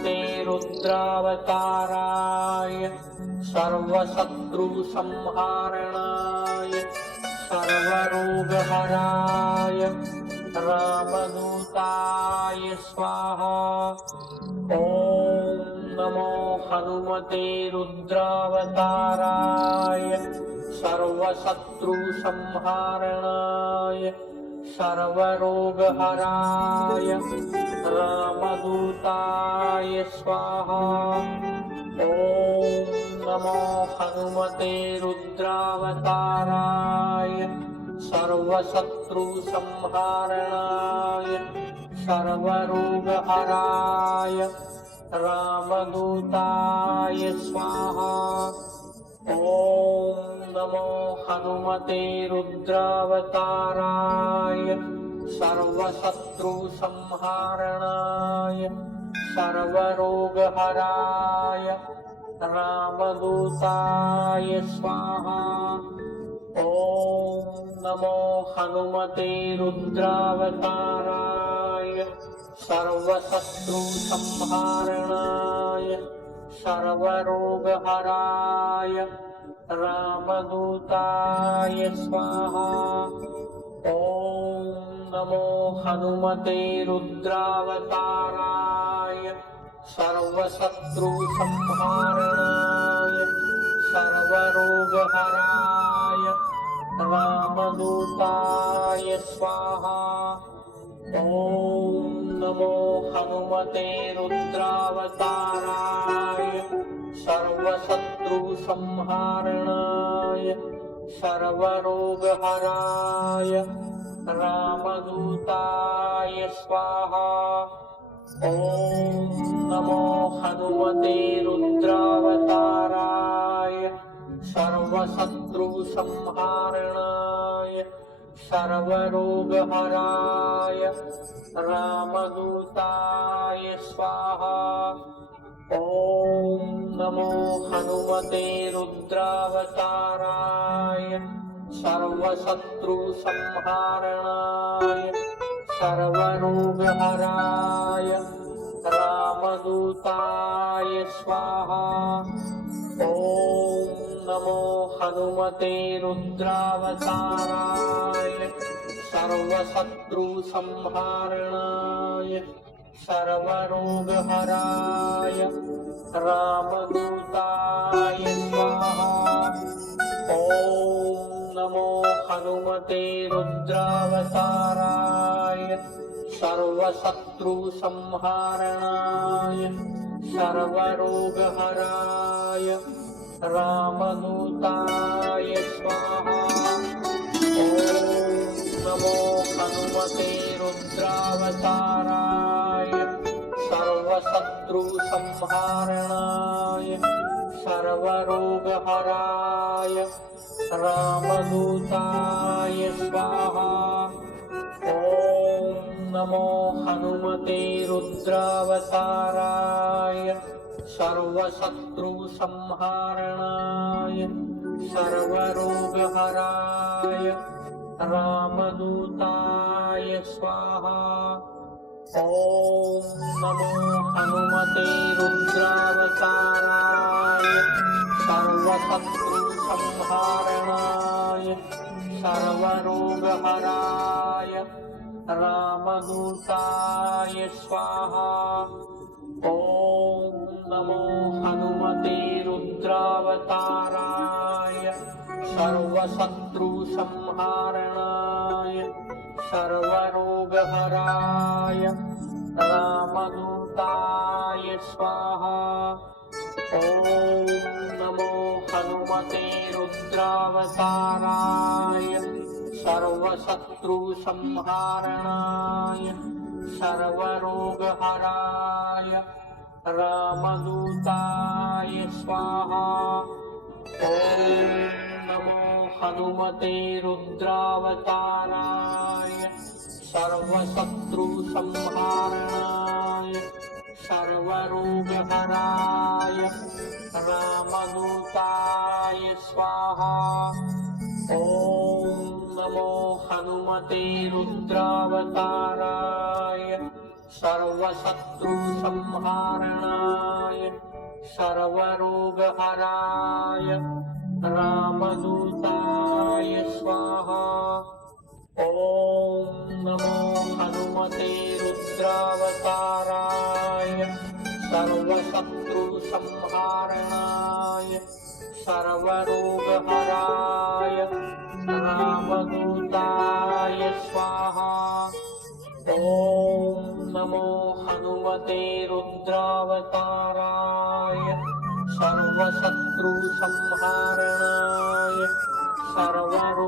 हनुमते रुद्रावताराय सर्वशत्रुसंहारणाय सर्वरोगहराय रामदूताय स्वाहा। ॐ नमो हनुमते रुद्रावताराय सर्वशत्रुसंहारणाय सर्वरोगहराय रामदूताय स्वाहा। ॐ नमो हनुमते रुद्रावताराय सर्वशत्रुसंहारणाय सर्वरोगहराय रामदूताय स्वाहा। ॐ नमो हनुमते रुद्रावताराय सर्वशत्रुसंहारणाय सर्वरोगहराय रामदूताय स्वाहा। ॐ नमो हनुमते रुद्रावताराय सर्वशत्रुसंहारणाय सर्वरोगहराय रामदूताय स्वाहा। ॐ नमो हनुमते रुद्रावताराय सर्वशत्रुसंहारणाय सर्वरोगहराय रामदूताय स्वाहा। ॐ नमो हनुमते रुद्रावताराय सर्वशत्रुसंहारणाय सर्वरोगहराय रामदूताय स्वाहा। ॐ नमो हनुमते रुद्रावताराय सर्वशत्रुसंहारणाय सर्वरोगहराय रामदूताय स्वाहा। ॐ नमो हनुमते रुद्रावताराय सर्वशत्रुसंहारणाय सर्वरोगहराय रामदूताय स्वाहा। ॐ नमो हनुमते रुद्रावताराय सर्वशत्रुसंहारणाय सर्वरोगहराय रामदूताय स्वाहा। ॐ नमो हनुमते रुद्रावताराय सर्वशत्रुसंहारणाय सर्वरोगहराय रामदूताय स्वाहा। ॐ नमो हनुमते रुद्रावताराय सर्वशत्रुसंहारणाय सर्वरोगहराय रामदूताय स्वाहा। ॐ नमो हनुमते रुद्रावताराय सर्वशत्रुसंहारणाय सर्वरोगहराय रामदूताय स्वाहा। ॐ नमो हनुमते रुद्रावताराय सर्वशत्रुसंहारणाय सर्वरोगहराय रामदूताय स्वाहा। ॐ नमो हनुमते रुद्रावताराय सर्वशत्रुसंहारणाय सर्वरोगहराय रामदूताय स्वाहा। ॐ नमो हनुमते रुद्रावताराय सर्वशत्रुसंहारणाय सर्वरोगहराय रामदूताय स्वाहा। ॐ नमो हनुमते रुद्रावताराय सर्वशत्रुसंहारणाय सर्वरोगहराय रामदूताय स्वाहा। ॐ नमो हनुमते रुद्रावताराय सर्वशत्रुसंहारणाय सर्वरोगहराय रामदूताय स्वाहा। ॐ नमो हनुमते रुद्रावताराय सर्वशत्रुसंहारणाय सर्वरोगहराय रामदूताय स्वाहा। ॐ नमो हनुमते रुद्रावताराय सर्वशत्रुसंहारणाय सर्वरोगहराय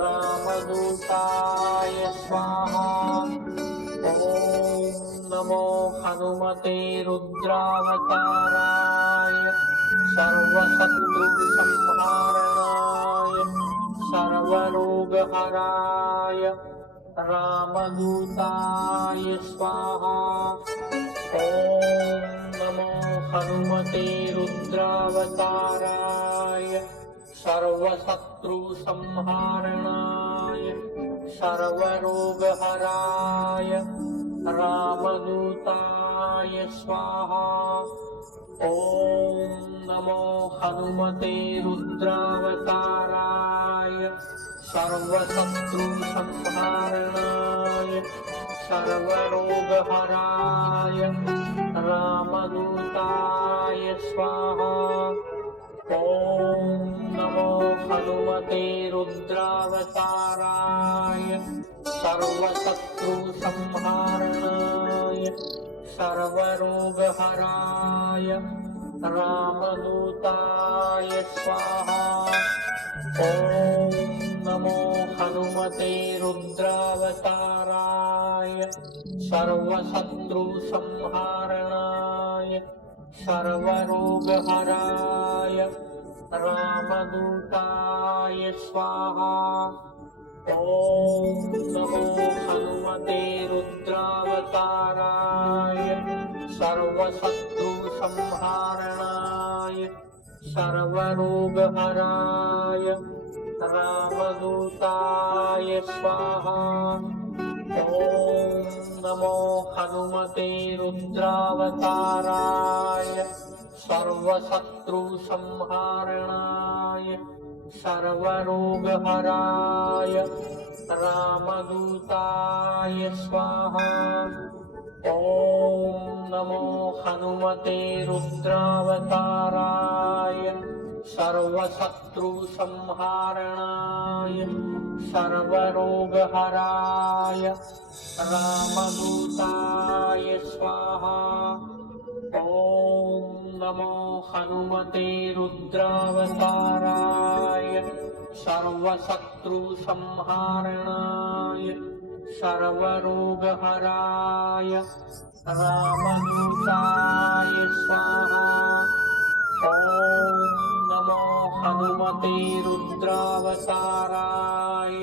रामदूताय स्वाहा। ॐ नमो हनुमते रुद्रावताराय सर्वशत्रुसंहारणाय सर्वरोगहराय रामदूताय स्वाहा। ॐ नमो हनुमते रुद्रावताराय सर्वशत्रुसंहारणाय सर्वरोगहराय रामदूताय स्वाहा। ॐ नमो हनुमते रुद्रावताराय सर्वशत्रुसंहारणाय सर्वरोगहराय रामदूताय स्वाहा। ॐ नमो हनुमते रुद्रावताराय सर्वशत्रुसंहारणाय सर्वरोगहराय रामदूताय स्वाहा। ॐ नमो हनुमते रुद्रावताराय सर्वशत्रुसंहारणाय सर्वरोगहराय रामदूताय स्वाहा। ॐ नमो हनुमते रुद्रावताराय सर्वशत्रुसंहारणाय सर्वरोगहराय रामदूताय स्वाहा। ॐ नमो हनुमते रुद्रावताराय सर्वशत्रुसंहारणाय सर्वरोगहराय रामदूताय स्वाहा। ॐ नमो हनुमते रुद्रावताराय सर्वशत्रुसंहारणाय सर्वरोगहराय रामदूताय स्वाहा। ॐ नमो हनुमते रुद्रावताराय सर्वशत्रुसंहारणाय सर्वरोगहराय रामदूताय स्वाहा। ॐ नमो हनुमते रुद्रावताराय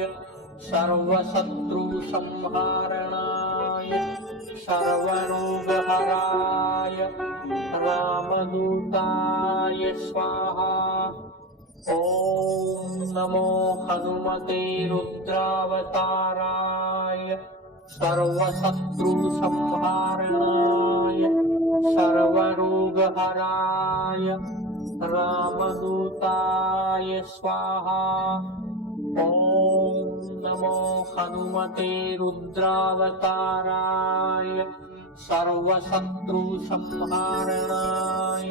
सर्वशत्रुसंहारणाय सर्वरोगहराय रामदूताय स्वाहा। ॐ नमो हनुमते रुद्रावताराय सर्वशत्रुसंहारणाय सर्वरोगहराय रामदूताय स्वाहा। ॐ नमो हनुमते रुद्रावताराय सर्वशत्रुसंहारणाय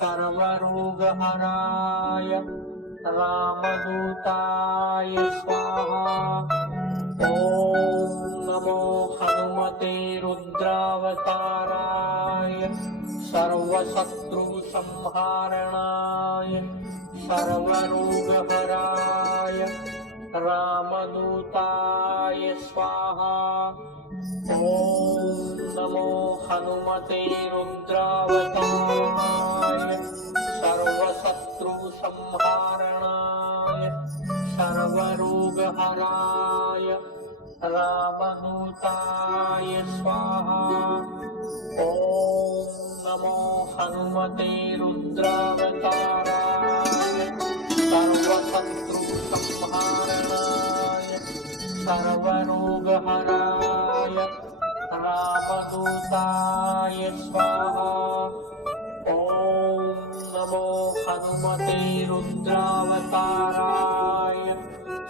सर्वरोगहराय रामदूताय स्वाहा। ॐ नमो हनुमते रुद्रावताराय सर्वशत्रुसंहारणाय सर्वरोगहराय रामदूताय स्वाहा। ॐ नमो हनुमते रुद्रावताराय सर्वशत्रुसंहारणाय सर्वरोगहराय रामदूताय स्वाहा। ॐ नमो हनुमते रुद्रावताराय सर्वशत्रुसंहारणाय सर्वरोगहराय रामदूताय स्वाहा। ॐ नमो हनुमते रुद्रावताराय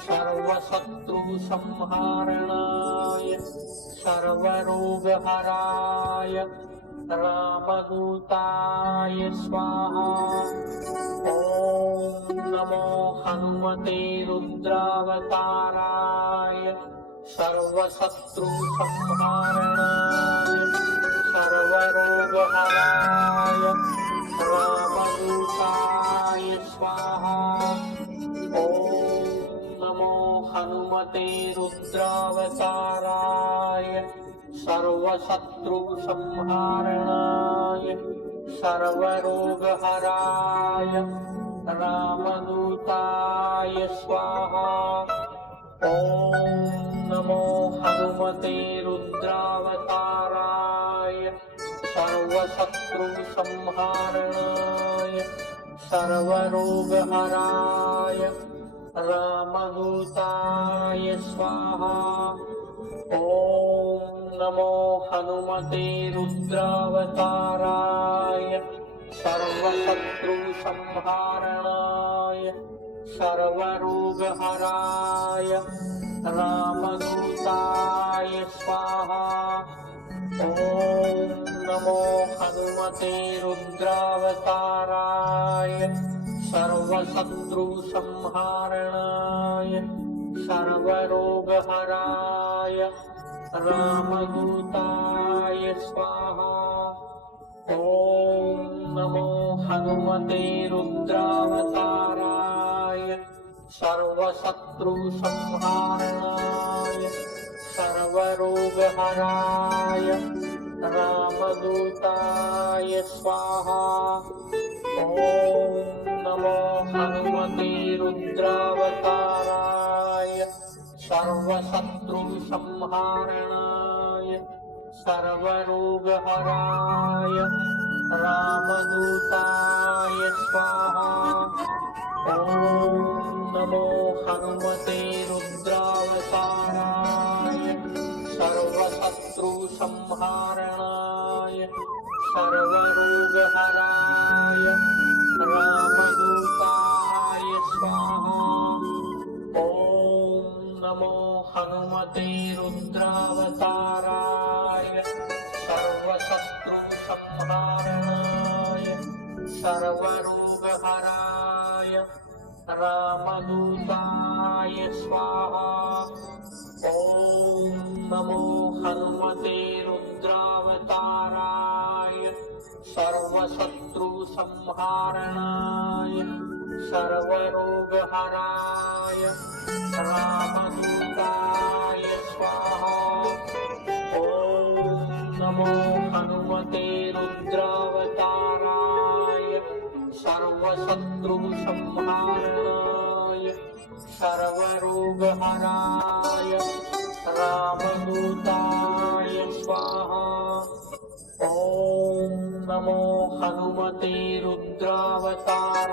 सर्वशत्रुसंहारणाय सर्वरोगहराय रामदूताय स्वाहा। ॐ नमो हनुमते रुद्रावताराय सर्वशत्रुसंहारणाय सर्वरोगहराय रामदूताय स्वाहा। ॐ नमो हनुमते रुद्रावताराय सर्वशत्रुसंहारणाय सर्वरोगहराय रामदूताय स्वाहा। ॐ नमो हनुमते रुद्रावताराय सर्वशत्रुसंहारणाय सर्वरोगहराय रामदूताय स्वाहा। ॐ नमो हनुमते रुद्रावताराय सर्वशत्रुसंहारणाय सर्वरोगहराय रामदूताय स्वाहा। ॐ नमो हनुमते रुद्रावताराय सर्वशत्रुसंहारणाय सर्वरोगहराय रामदूताय स्वाहा। ॐ नमो हनुमते रुद्रावताराय सर्वशत्रुसंहारणाय सर्वरोगहराय रामदूताय स्वाहा। ॐ नमो हनुमते रुद्रावताराय सर्वशत्रुसंहारणाय सर्वरोगहराय रामदूताय स्वाहा। ॐ नमो हनुमते रुद्रावताराय सर्वशत्रुसंहारणाय सर्वरोगहराय रामदूताय स्वाहा। ॐ नमो हनुमते रुद्रावताराय सर्वशत्रुसंहारणाय सर्वरोगहराय रामदूताय स्वाहा। ॐ नमो हनुमते रुद्रावताराय सर्वशत्रुसंहारणाय सर्वरोगहराय रामदूताय स्वाहा। ॐ नमो हनुमते रुद्रावताराय सर्वशत्रुसंहारणाय सर्वरोगहराय रामदूताय स्वाहा। ॐ नमो हनुमते रुद्रावताराय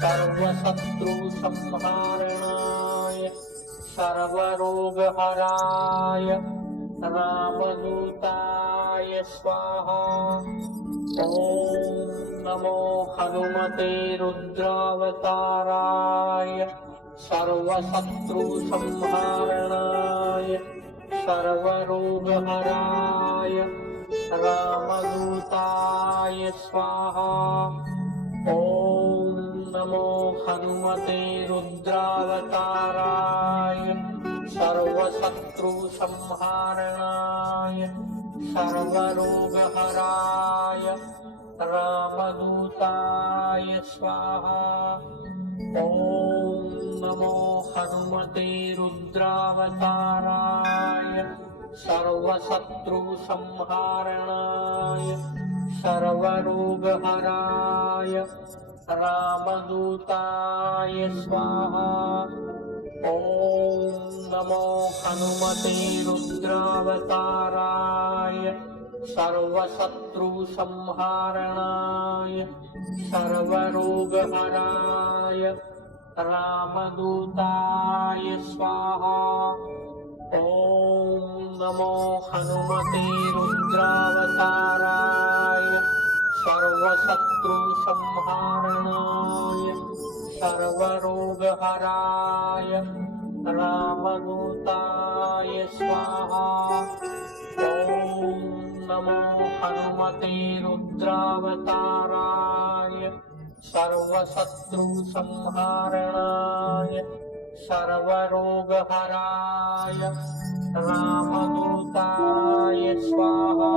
सर्वशत्रुसंहारणाय सर्वरोगहराय रामदूताय स्वाहा। ॐ नमो हनुमते रुद्रावताराय सर्वशत्रुसंहारणाय सर्वरोगहराय रामदूताय स्वाहा। ॐ नमो हनुमते रुद्रावताराय सर्वशत्रुसंहारणाय सर्वरोगहराय रामदूताय स्वाहा। ॐ नमो हनुमते रुद्रावताराय सर्वशत्रुसंहारणाय सर्वरोगहराय रामदूताय स्वाहा। ॐ नमो हनुमते रुद्रावताराय सर्वशत्रुसंहारणाय सर्वरोगहराय रामदूताय स्वाहा। ॐ नमो हनुमते रुद्रावताराय सर्वशत्रुसंहारणाय सर्वरोगहराय रामदूताय स्वाहा। ॐ नमो हनुमते रुद्रावताराय सर्वशत्रुसंहारणाय सर्वरोगहराय रामदूताय स्वाहा।